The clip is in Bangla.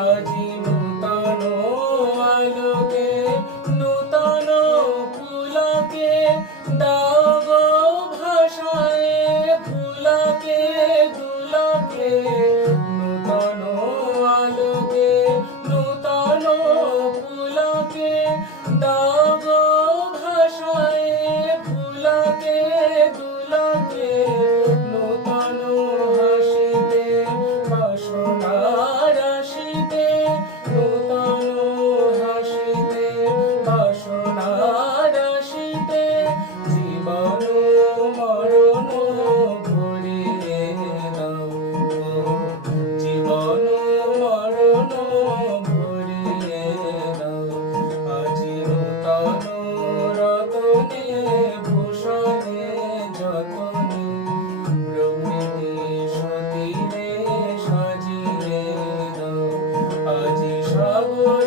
আজি নূতন আলোকে নূতন পুলকে দাও গো ভাষায় ফুলকে দুলকে নূতন আলোকে নূতন পুলকে দাও গো ভাষায় ফুলকে দুলকে নূতন হাসিতে বাসনা রাশিতে নূতন হাসিতে বাসনা রাশিতে জীবন মরণ ভরিয়ে দাও জীবন মরণ ভরিয়ে দাও আজি নূতন রতনে ভূষণে যতনে প্রকৃতি সতীরে সাজিয়ে দাও আজি সাগর